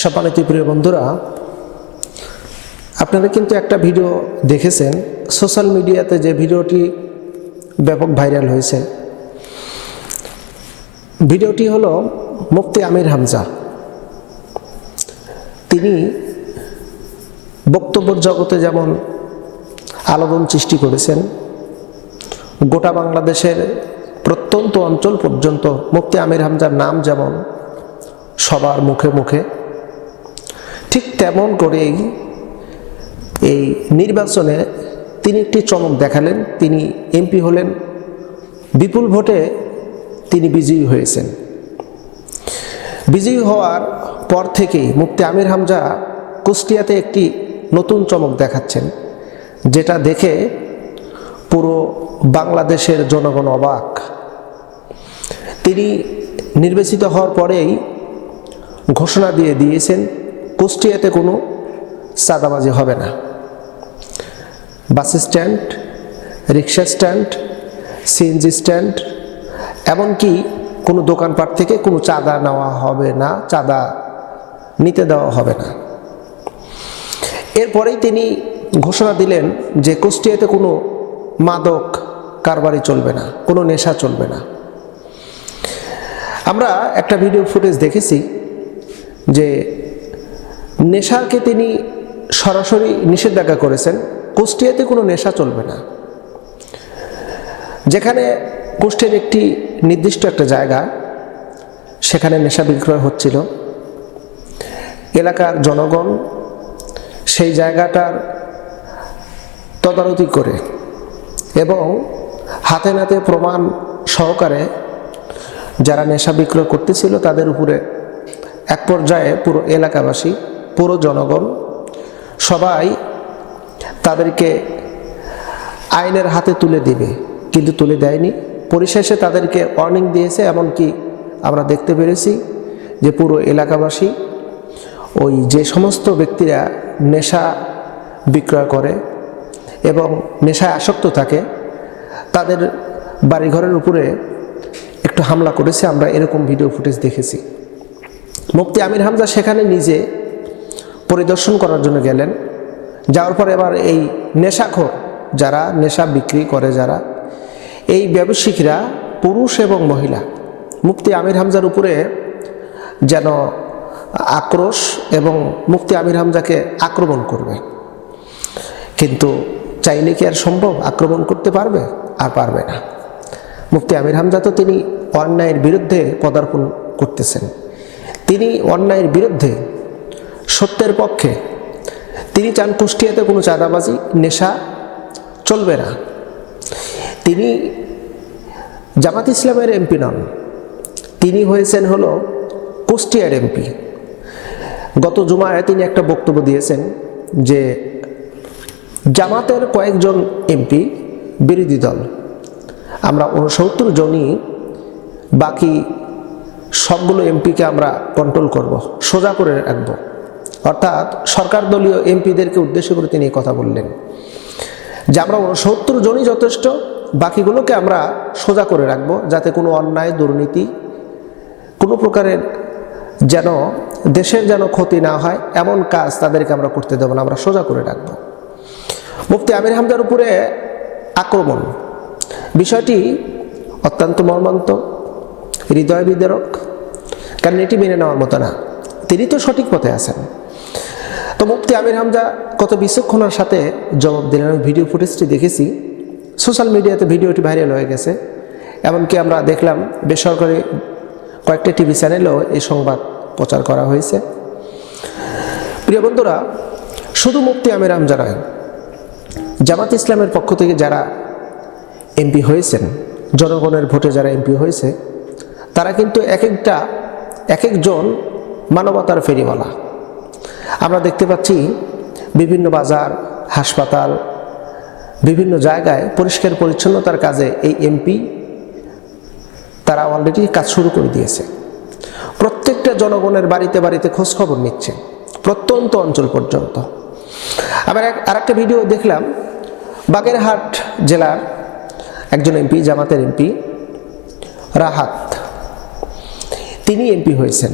সম্মানিত প্রিয় বন্ধুরা, আপনারা কিন্তু একটা ভিডিও দেখেছেন সোশ্যাল মিডিয়াতে, যে ভিডিওটি ব্যাপক ভাইরাল হয়েছে। ভিডিওটি হলো মুফতি আমির হামজা। তিনি বক্তব্যের জগতে যেমন আলোড়ন সৃষ্টি করেছেন, গোটা বাংলাদেশের প্রত্যন্ত অঞ্চল পর্যন্ত মুফতি আমির হামজার নাম যেমন সবার মুখে মুখে, ঠিক তেমন করেই এই নির্বাচনে তিনি একটি চমক দেখালেন। তিনি এমপি হলেন, বিপুল ভোটে তিনি বিজয়ী হয়েছেন। বিজয়ী হওয়ার পর থেকেই মুফতি আমির হামজা কুষ্টিয়াতে একটি নতুন চমক দেখাচ্ছেন, যেটা দেখে পুরো বাংলাদেশের জনগণ অবাক। তিনি নির্বাচিত হওয়ার পরেই ঘোষণা দিয়ে দিয়েছেন কুষ্টিয়াতে কোনো চাঁদাবাজি হবে না। বাস স্ট্যান্ড, রিক্সা স্ট্যান্ড, সিএনজি স্ট্যান্ড, এমনকি কোনো দোকানপাট থেকে কোনো চাঁদা নেওয়া হবে না, চাঁদা নিতে দেওয়া হবে না। এরপরেই তিনি ঘোষণা দিলেন যে কুষ্টিয়াতে কোনো মাদক কারবারি চলবে না, কোনো নেশা চলবে না। আমরা একটা ভিডিও ফুটেজ দেখেছি যে নেশাকে তিনি সরাসরি নিষেধাজ্ঞা করেছেন, কুষ্টিয়াতে কোনো নেশা চলবে না। যেখানে কুষ্টিয়ার একটি নির্দিষ্ট একটা জায়গা, সেখানে নেশা বিক্রয় হচ্ছিল, এলাকার জনগণ সেই জায়গাটার তদারকি করে এবং হাতে নাতে প্রমাণ সহকারে যারা নেশা বিক্রয় করতেছিল তাদের উপরে এক পর্যায়ে পুরো এলাকাবাসী, পুরো জনগণ সবাই তাদেরকে আইনের হাতে তুলে দিবে, কিন্তু তুলে দেয়নি। পরিশেষে তাদেরকে ওয়ার্নিং দিয়েছে। এমনকি আমরা দেখতে পেরেছি যে পুরো এলাকাবাসী, ওই যে সমস্ত ব্যক্তিরা নেশা বিক্রয় করে এবং নেশায় আসক্ত থাকে, তাদের বাড়িঘরের উপরে একটু হামলা করেছে। আমরা এরকম ভিডিও ফুটেজ দেখেছি। মুফতি আমির হামজা সেখানে নিজে পরিদর্শন করার জন্য গেলেন। যাওয়ার পর এবার এই নেশাখোর যারা নেশা বিক্রি করে, যারা এই ব্যবসায়িকরা, পুরুষ এবং মহিলা, মুফতি আমির হামজার উপরে যেন আক্রোশ এবং মুফতি আমির হামজাকে আক্রমণ করবে। কিন্তু চাইলে কি আর সম্ভব? আক্রমণ করতে পারবে? আর পারবে না। মুফতি আমির হামজা তো তিনি অন্যায়ের বিরুদ্ধে পদার্পণ করতেছেন। তিনি অন্যায়ের বিরুদ্ধে, সত্যের পক্ষে। তিনি চান কুষ্টিয়াতে কোনো চাঁদাবাজি, নেশা চলবে না। তিনি জামাত ইসলামের এমপি নন, তিনি হয়েছেন হলো কুষ্টিয়ার এমপি। গত জুমায় তিনি একটা বক্তব্য দিয়েছেন যে জামাতের কয়েকজন এমপি বিরোধী দল, আমরা 69 জনই, বাকি সবগুলো এমপিকে আমরা কন্ট্রোল করব, সোজা করে রাখব। অর্থাৎ সরকার দলীয় এমপিদেরকে উদ্দেশ্য করে তিনি কথা বললেন যে আমরা 69 জনই যথেষ্ট, বাকিগুলোকে আমরা সোজা করে রাখব, যাতে কোনো অন্যায়, দুর্নীতি, কোনো প্রকারের যেন দেশের যেন ক্ষতি না হয়, এমন কাজ তাদেরকে আমরা করতে দেব না, আমরা সোজা করে রাখব। মুফতি আমির হামজার উপরে আক্রমণ, বিষয়টি অত্যন্ত মর্মান্তিক, হৃদয় বিদারক, কারণ এটি মেনে নেওয়ার মতো না। তিনি তো সঠিক পথে আছেন। তো মুফতি আমির হামজা কত বিচক্ষণতার সাথে জবাব দিলেন। আমি ভিডিও ফুটেজটি দেখেছি, সোশ্যাল মিডিয়াতে ভিডিওটি ভাইরাল হয়ে গেছে। এমনকি আমরা দেখলাম বেসরকারি কয়েকটা টিভি চ্যানেলেও এই সংবাদ প্রচার করা হয়েছে। প্রিয় বন্ধুরা, শুধু মুফতি আমির হামজা নয়, জামাত ইসলামের পক্ষ থেকে যারা এমপি হয়েছেন, জনগণের ভোটে যারা এমপি হয়েছে, তারা কিন্তু এক একজন মানবতার ফেরিওয়ালা। আমরা দেখতে পাচ্ছি বিভিন্ন বাজার, হাসপাতাল, বিভিন্ন জায়গায় পরিষ্কার পরিচ্ছন্নতার কাজে এই এমপি তারা অলরেডি কাজ শুরু করে দিয়েছে। প্রত্যেকটা জনগণের বাড়িতে বাড়িতে খোঁজখবর নিচ্ছে, প্রত্যন্ত অঞ্চল পর্যন্ত। আবার আরেকটা ভিডিও দেখলাম, বাগেরহাট জেলার একজন এমপি, জামাতের এমপি রাহাত, তিনি এমপি হয়েছেন।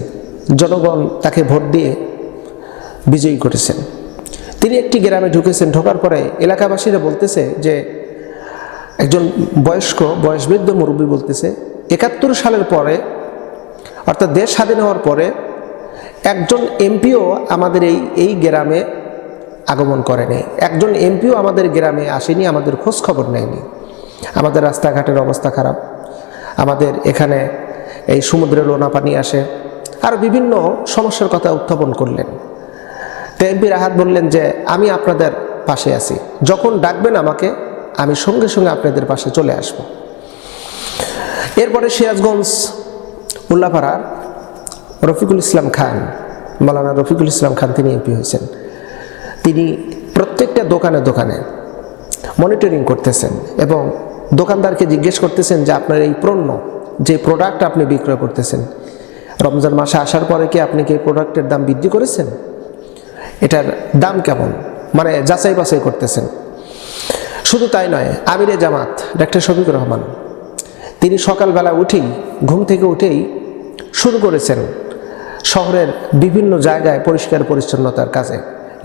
জনগণ তাকে ভোট দিয়ে বিজয়ী করেছেন। তিনি একটি গ্রামে ঢুকেছেন, ঢোকার পরে এলাকাবাসীরা বলতেছে যে একজন বয়সবৃদ্ধ মুরব্বী বলতেছে ৭১ সালের পরে, অর্থাৎ দেশ স্বাধীন হওয়ার পরে একজন এমপিও আমাদের এই গ্রামে আগমন করেনি, একজন এমপিও আমাদের গ্রামে আসেনি, আমাদের খোঁজ খবর নেয়নি। আমাদের রাস্তাঘাটের অবস্থা খারাপ, আমাদের এখানে এই সমুদ্রের লোনা পানি আসে, আর বিভিন্ন সমস্যার কথা উত্থাপন করলেন। তো এমপি রাহাত বললেন যে আমি আপনাদের পাশে আছি, যখন ডাকবেন আমাকে আমি সঙ্গে সঙ্গে আপনাদের পাশে চলে আসব। এরপরে সিরাজগঞ্জ উল্লাপাড়ার রফিকুল ইসলাম খান, মৌলানা রফিকুল ইসলাম খান, তিনি এমপি হয়েছেন। তিনি প্রত্যেকটা দোকানে দোকানে মনিটরিং করতেছেন এবং দোকানদারকে জিজ্ঞেস করতেছেন যে আপনার এই পণ্য, যে প্রোডাক্ট আপনি বিক্রয় করতেছেন, রমজান মাসে আসার পরে কি আপনি কি এই প্রোডাক্টের দাম বৃদ্ধি করেছেন, এটার দাম কেমন, মানে যাচাই বাছাই করতেছেন। শুধু তাই নয়, আমিরে জামাত ডাক্তার শফিকুর রহমান, তিনি সকালবেলা ঘুম থেকে উঠেই শুরু করেছেন শহরের বিভিন্ন জায়গায় পরিষ্কার পরিচ্ছন্নতার কাজে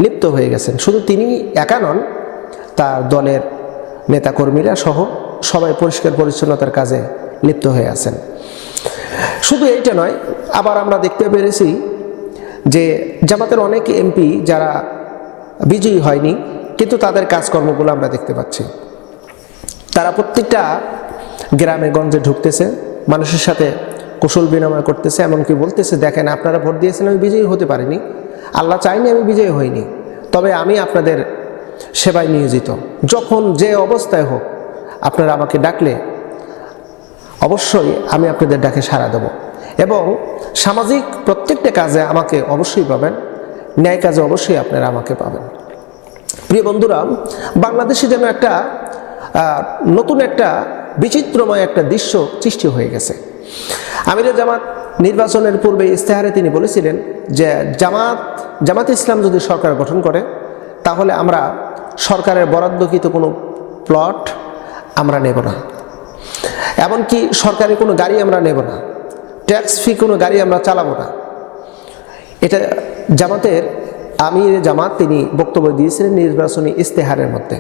লিপ্ত হয়ে গেছেন। শুধু তিনি একা নন, তার দলের নেতাকর্মীরা সহ সবাই পরিষ্কার পরিচ্ছন্নতার কাজে লিপ্ত হয়ে আছেন। শুধু এইটা নয়, আবার আমরা দেখতে পেরেছি যে জামাতের অনেক এমপি যারা বিজয়ী হয়নি, কিন্তু তাদের কাজকর্মগুলো আমরা দেখতে পাচ্ছি। তারা প্রত্যেকটা গ্রামে গঞ্জে ঢুকতেছে, মানুষের সাথে কুশল বিনিময় করতেছে, এমনকি বলতেছে দেখেন আপনারা ভোট দিয়েছেন, আমি বিজয়ী হতে পারিনি, আল্লাহ চাইনি আমি বিজয়ী হইনি, তবে আমি আপনাদের সেবায় নিয়োজিত, যখন যে অবস্থায় হোক আপনারা আমাকে ডাকলে অবশ্যই আমি আপনাদের ডাকে সাড়া দেব, এবং সামাজিক প্রত্যেকটা কাজে আমাকে অবশ্যই পাবেন, ন্যায় কাজে অবশ্যই আপনারা আমাকে পাবেন। প্রিয় বন্ধুরা, বাংলাদেশে যেন একটা নতুন একটা বিচিত্রময় একটা দৃশ্য সৃষ্টি হয়ে গেছে। আমিরে জামাত নির্বাচনের পূর্বে ইস্তেহারে তিনি বলেছিলেন যে জামাত ইসলাম যদি সরকার গঠন করে তাহলে আমরা সরকারের বরাদ্দকৃত কোনো প্লট আমরা নেব না, এমনকি সরকারি কোনো গাড়ি আমরা নেব না, ট্যাক্স ফ্রি কোনো গাড়ি আমরা চালাবো না। এটা জামাতের আমিরে জামাত তিনি বক্তব্য দিয়েছিলেন নির্বাচনী ইস্তেহারের মধ্যে।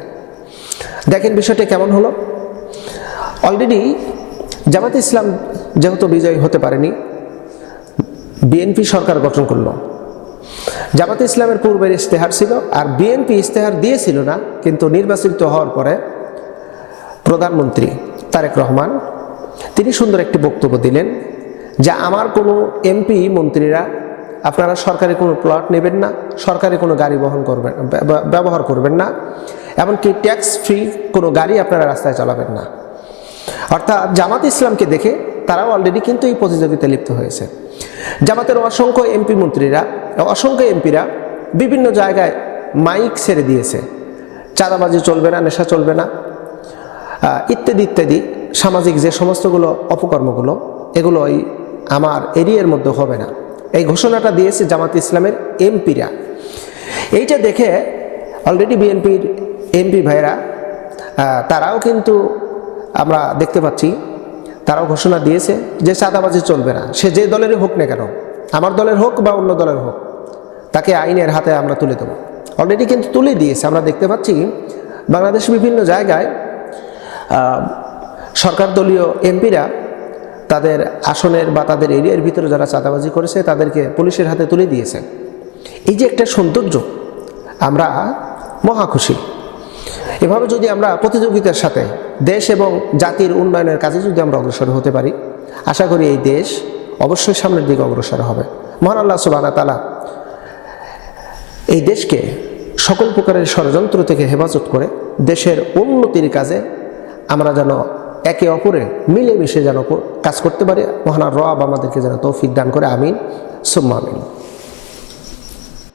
দেখেন বিষয়টা কেমন হলো। অলরেডি জামাত ইসলাম যেহেতু বিজয়ী হতে পারেনি, বিএনপি সরকার গঠন করলো। জামাত ইসলামের পূর্বের ইস্তেহার ছিল, আর বিএনপি ইস্তেহার দিয়েছিল না, কিন্তু নির্বাচিত হওয়ার পরে প্রধানমন্ত্রী তারেক রহমান তিনি সুন্দর একটি বক্তব্য দিলেন যে আমার কোনো এমপি মন্ত্রীরা আপনারা সরকারি কোনো প্লট নেবেন না, সরকারি কোনো গাড়ি ব্যবহার করবেন না, এমনকি ট্যাক্স ফ্রি কোনো গাড়ি আপনারা রাস্তায় চালাবেন না। অর্থাৎ জামাত ইসলামকে দেখে তারাও অলরেডি কিন্তু এই প্রতিযোগিতায় লিপ্ত হয়েছে। জামাতের অসংখ্য এমপিরা বিভিন্ন জায়গায় মাইক ছেড়ে দিয়েছে, চাঁদাবাজি চলবে না, নেশা চলবে না, ইত্যাদি ইত্যাদি সামাজিক যে সমস্তগুলো অপকর্মগুলো এগুলোই আমার এরিয়ার মধ্যে হবে না, এই ঘোষণাটা দিয়েছে জামাত ইসলামের এমপিরা। এইটা দেখে অলরেডি বিএনপির এমপি ভাইরা তারাও কিন্তু আমরা দেখতে পাচ্ছি তারাও ঘোষণা দিয়েছে যে চাঁদাবাজি চলবে না, সে যে দলেরই হোক না কেন, আমার দলের হোক বা অন্য দলের হোক, তাকে আইনের হাতে আমরা তুলে দেবো। অলরেডি কিন্তু তুলে দিয়েছে। আমরা দেখতে পাচ্ছি বাংলাদেশের বিভিন্ন জায়গায় সরকার দলীয় এমপিরা তাদের আসনের বা তাদের এরিয়ার ভিতরে যারা চাঁদাবাজি করেছে তাদেরকে পুলিশের হাতে তুলে দিয়েছে। এই যে একটা সৌন্দর্য, আমরা মহা খুশি। এভাবে যদি আমরা প্রতিযোগিতার সাথে দেশ এবং জাতির উন্নয়নের কাজে যদি আমরা অগ্রসর হতে পারি, আশা করি এই দেশ অবশ্যই সামনের দিকে অগ্রসর হবে। মহান আল্লাহ সুবহানাহু ওয়া তাআলা এই দেশকে সকল প্রকারের ষড়যন্ত্র থেকে হেফাজত করে দেশের উন্নতির কাজে আমরা যেন একে অপরে মিলেমিশে যেন কাজ করতে পারি। মহান রব আমাদেরকে যেন তৌফিক দান করে। আমিন সুম্মা আমিন।